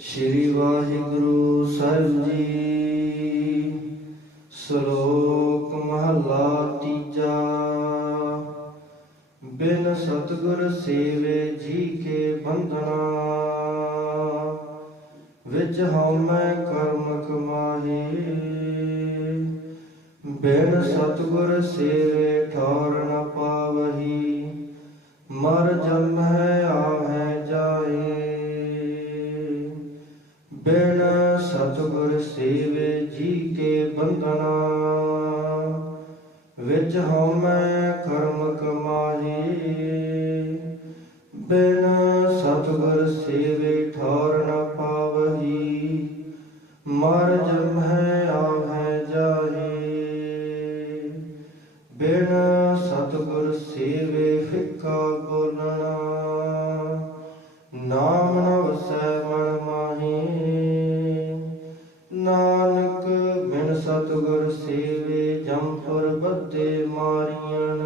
ਸ੍ਰੀ ਵਾਹਿਗੁਰੂ ਸਾਹਿਬ ਜੀ। ਸ਼ਲੋਕ ਮਹਲਾ ਤੀਜਾ। ਬਿਨ ਸਤਗੁਰ ਸੇਵੇ ਜੀ ਕੇ ਬੰਧਨਾ। ਵਿੱਚ ਹਉਮੈ ਕਰਮ ਕਮਾਹੀ। ਬਿਨ ਸਤਗੁਰ ਸੇਵੇ ਠੌਰ ਨ ਪਾਵਹੀ। ਮਰ ਜਮੈ ਆਹੈ ਜਾਏ ਸਤਗੁਰ ਸੇਵੇ ਜੀ ਕੇ ਬੰਧਨਾ, ਵਿੱਚ ਹਉਮੈ ਕਰਮ ਕਮਾਈ। ਬਿਨ ਸਤਗੁਰ ਸੇਵੇ ਠੌਰ ਨ ਪਾਵਹੀ ਮਰ ਜਮੈ ਆਵੈ ਜਾਹੀ। ਬਿਨ ਸਤਗੁਰ ਸੇਵੇ ਫਿੱਕਾ ਬੋਲਣਾ, ਨਾਮ ਨ ਸਤਗੁਰ ਸੇਵੇ ਜੰਪਰ ਬੱਦੇ ਮਾਰੀਆਂ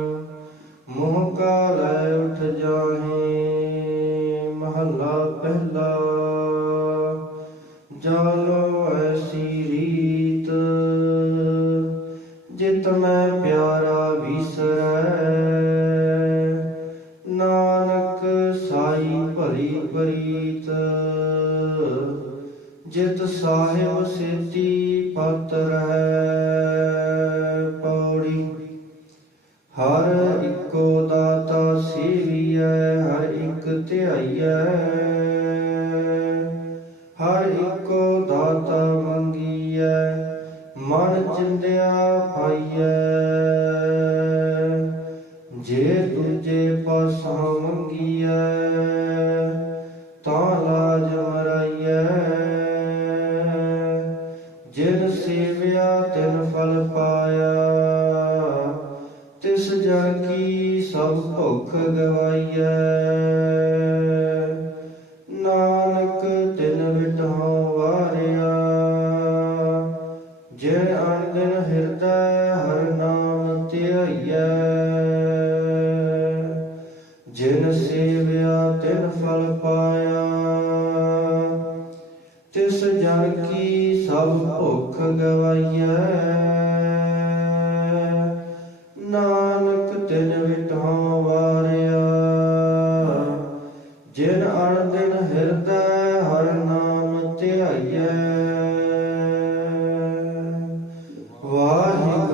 ਮੋਹ ਕਾ ਲੈ ਉਠ ਜਾਹੇ। ਮਹੱਲਾ ਪਹਿਲਾ, ਜਾਲੋ ਐਸੀ ਰੀਤ, ਜਿਤ ਮੈਂ ਪਿਆਰਾ ਵਿਸਰੈ। ਨਾਨਕ ਸਾਈ ਭਰੀ ਪ੍ਰੀਤ, ਜਿਤ ਸਾਹਿਬ ਸੇਤੀ ਪਤਰ ਪੌੜੀ। ਹਰ ਇੱਕੋ ਦਾਤਾ ਸੇਵੀਐ, ਹਰ ਇੱਕ ਧਿਆਈਐ। ਹਰ ਇੱਕੋ ਦਾਤਾ ਮੰਗੀਐ, ਮਨ ਚਿੰਦਿਆ ਪਾਈਐ। ਜੇ ਦੂਜੇ ਪਾਸੋਂ ਮੰਗੀਐ, ਤਾਂ ਲਾਜ ਮਰਾਈਐ। ਜਿਨ ਪਾਇਆ। ਤਿਸ ਜਨ ਕੀ ਸਭ ਭੁੱਖ ਗਵਾਈਐ। ਨਾਨਕ ਤਿਨ ਵਿਟਹੁ ਵਾਰਿਆ। ਜਿਨ ਅਣਦਿਨ ਹਿਰਦੈ ਹਰ ਨਾਮ ਧਿਆਈਐ। ਜਿਨ ਸੇਵਿਆ ਤਿਨ ਫਲ ਪਾਇਆ। ਤਿਸ ਜਨ ਕੀ ਸਭ ਭੁੱਖ ਗਵਾਈਐ।